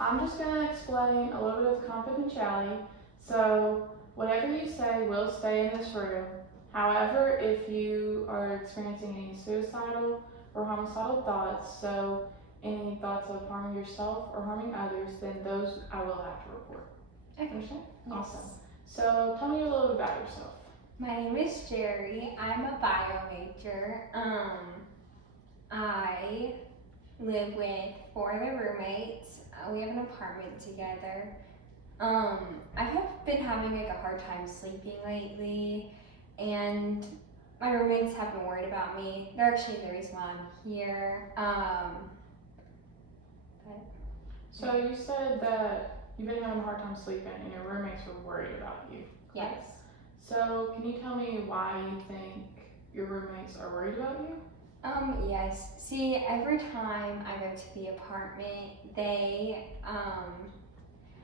I'm just going to explain a little bit of confidentiality. So, whatever you say will stay in this room. However, if you are experiencing any suicidal or homicidal thoughts, so any thoughts of harming yourself or harming others, then those I will have to report. Okay. Understand? Yes. Awesome. So, tell me a little bit about yourself. My name is Jerry. I'm a bio major. I live with 4 other roommates. We have an apartment together. I have been having like a hard time sleeping lately, and my roommates have been worried about me. They're actually the reason why I'm here. So, you said that you've been having a hard time sleeping and your roommates were worried about you. Yes. So, can you tell me why you think your roommates are worried about you? Yes. See, every time I go to the apartment,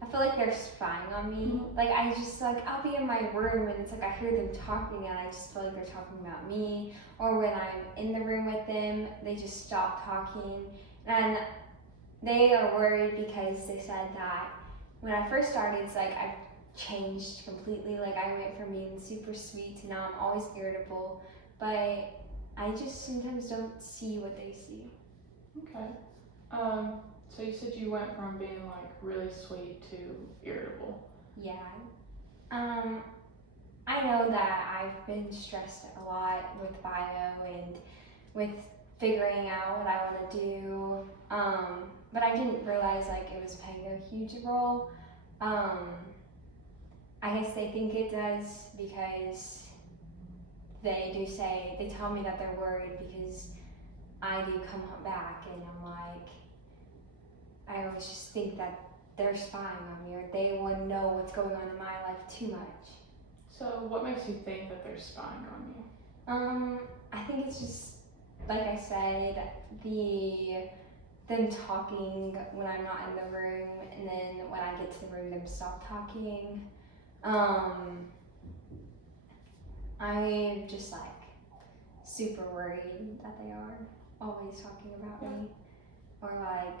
I feel like they're spying on me. Like I just like I'll be in my room and it's like I hear them talking and I just feel like they're talking about me. Or when I'm in the room with them, they just stop talking. And they are worried because they said that when I first started, it's like I've changed completely. Like I went from being super sweet to now I'm always irritable. But I just sometimes don't see what they see. Okay. So you said you went from being like really sweet to irritable. Yeah. I know that I've been stressed a lot with bio and with figuring out what I want to do. But I didn't realize like it was playing a huge role. I guess they think it does because they tell me that they're worried because I do come back and I'm like, I always just think that they're spying on me or they want to know what's going on in my life too much. So what makes you think that they're spying on you? I think it's just like I said, them talking when I'm not in the room, and then when I get to the room, them stop talking. I'm just like super worried that they are always talking about me, or like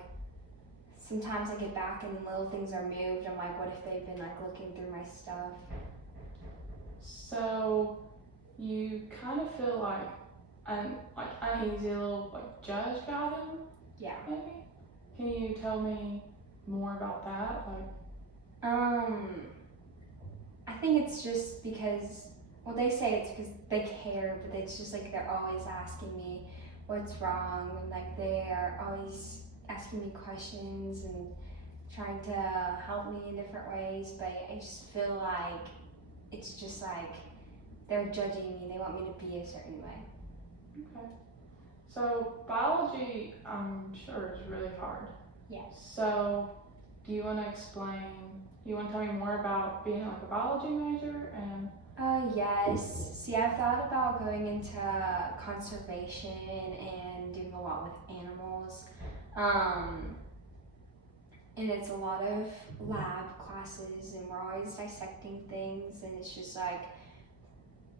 sometimes I get back and little things are moved. I'm like, what if they've been like looking through my stuff? So you kind of feel like uneasy, a little like judged by them? Yeah. Maybe? Can you tell me more about that? I think it's just because, well, they say it's because they care, but it's just like they're always asking me what's wrong, and like they are always asking me questions and trying to help me in different ways. But I just feel like it's just like they're judging me. They want me to be a certain way. Okay. So biology, I'm sure, is really hard. Yes. So do you want to explain? You want to tell me more about being like a biology major and? Yes. See, I've thought about going into conservation and doing a lot with animals. And it's a lot of lab classes, and we're always dissecting things, and it's just like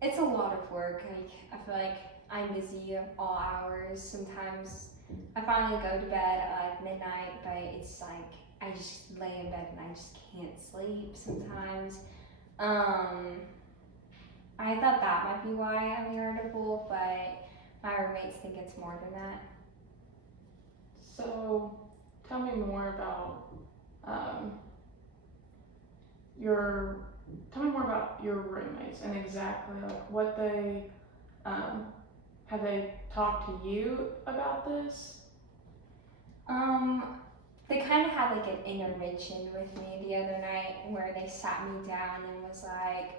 it's a lot of work. Like I feel like I'm busy all hours. Sometimes I finally go to bed at like midnight, but it's like I just lay in bed and I just can't sleep sometimes. I thought that might be why I'm irritable, but my roommates think it's more than that. So tell me more about your roommates and exactly like what they have they talked to you about this? They kind of had like an intervention with me the other night where they sat me down and was like,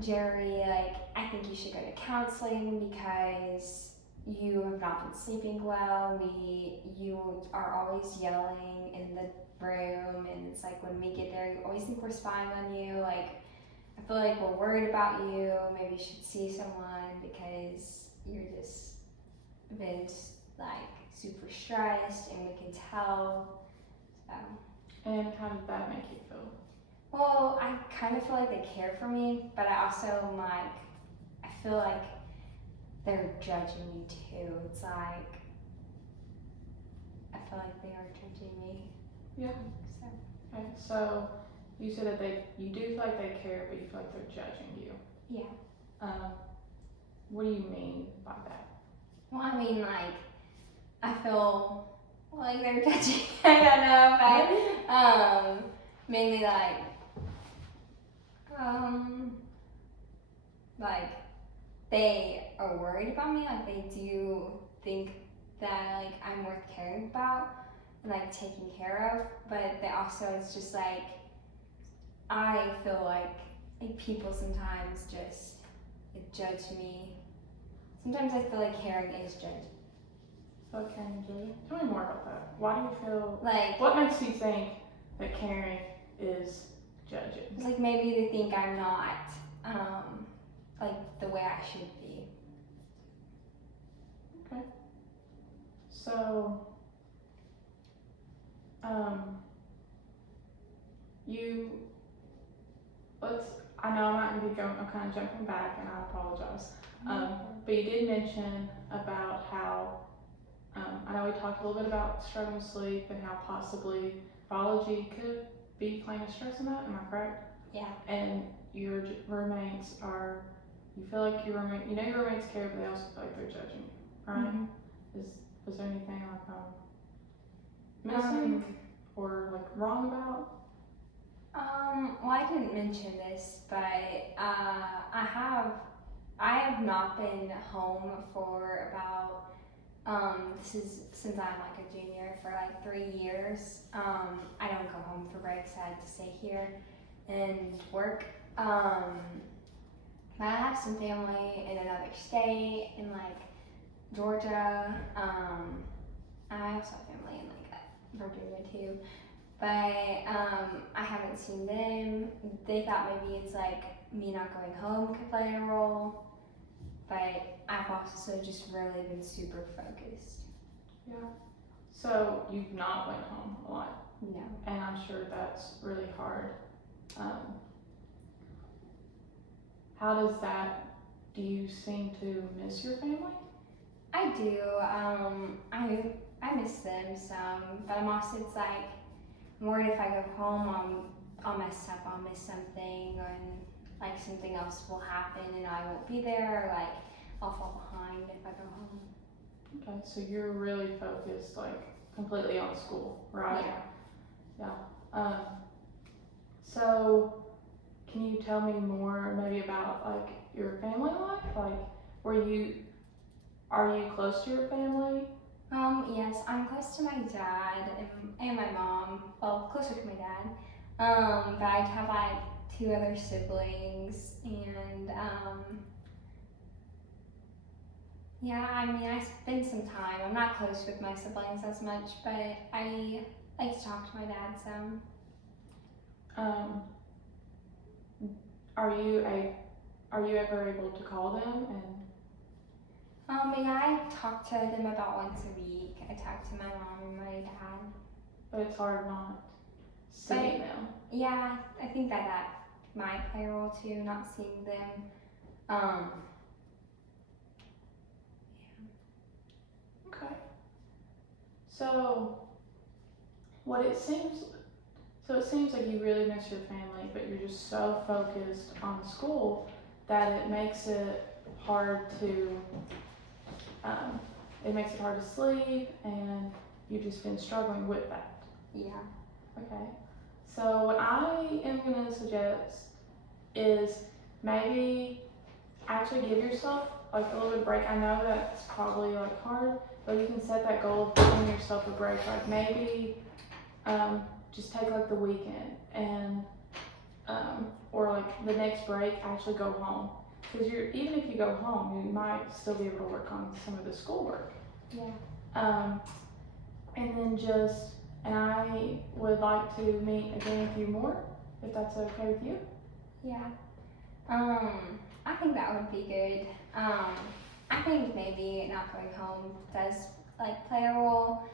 Jerry, like, I think you should go to counseling because you have not been sleeping well. You are always yelling in the room, and it's like when we get there, you always think we're spying on you. Like, I feel like we're worried about you. Maybe you should see someone because you're just been like super stressed, and we can tell. So. And how did that make you feel? Well, I kind of feel like they care for me, but I also am like, I feel like they're judging me too. It's like, I feel like they are judging me. Yeah. So Okay, so you said that you do feel like they care, but you feel like they're judging you. yeah. What do you mean by that? Well, I mean, like, I feel like they're judging. I don't know if mainly like they are worried about me. Like they do think that like I'm worth caring about and like taking care of. But they also it's just like I feel like people sometimes just judge me. Sometimes I feel like caring is judging. So caring and judging? Tell me more about that. Why do you feel Like what makes you think that caring is judging? it's like maybe they think I'm not like the way I should be. Okay. So you I know I might be I'm kind of jumping back and I apologize. But you did mention about how, I know we talked a little bit about struggling with sleep and how possibly biology could be playing a stress in that, am I correct? Yeah. And your roommates you feel like your roommates care, but they also feel like they're judging you, right? Mm-hmm. Was there anything like missing or like wrong about? Well, I didn't mention this, but I have not been home for about this is since I'm like a junior for like 3 years. I don't go home for breaks. I had to stay here and work. But I have some family in another state in like Georgia. I also have family in like Virginia too. But I haven't seen them. They thought maybe it's like me not going home could play a role. But I've also just really been super focused. Yeah. So you've not went home a lot. No. And I'm sure that's really hard. How does that, do you seem to miss your family? I do. I miss them some, but I'm also it's like I'm worried if I go home I'll mess up, I'll miss something, and like something else will happen and I won't be there, or like I'll fall behind if I go home. Okay, so you're really focused like completely on school, right? Yeah. So can you tell me more maybe about like your family life? Like are you close to your family? Yes, I'm close to my dad and my mom. Well, closer to my dad. But I have like 2 other siblings, and yeah, I mean, I spend some time. I'm not close with my siblings as much, but I like to talk to my dad some. Are you ever able to call them and? Yeah, I talk to them about once a week. I talk to my mom and my dad. But it's hard not seeing them. Yeah, I think that might play a role too, not seeing them. Yeah. Okay. So it seems like you really miss your family, but you're just so focused on school that it makes it hard to sleep, and you've just been struggling with that. Yeah. Okay. So what I am going to suggest is maybe actually give yourself like a little bit of break. I know that's probably like hard, but you can set that goal of giving yourself a break. Like maybe just take like the weekend and or like the next break actually go home. Because even if you go home, you might still be able to work on some of the schoolwork. Yeah. And then and I would like to meet again with you more, if that's okay with you. Yeah. I think that would be good. I think maybe not going home does like play a role,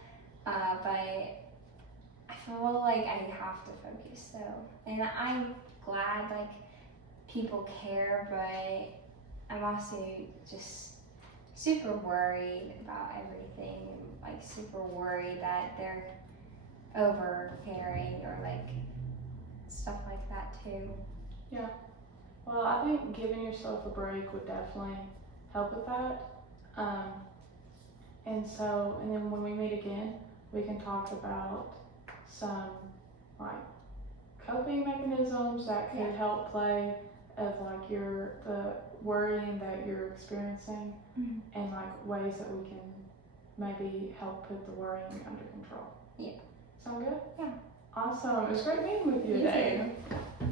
but I feel like I have to focus though, and I'm glad like people care, but I'm also just super worried about everything, like super worried that they're over caring or like stuff like that too. Well, I think giving yourself a break would definitely help with that. And then when we meet again, we can talk about some like coping mechanisms that could help play of like the worrying that you're experiencing, and like ways that we can maybe help put the worrying under control. Yeah. Sound good? Yeah. Awesome. It was great meeting with you You today. too.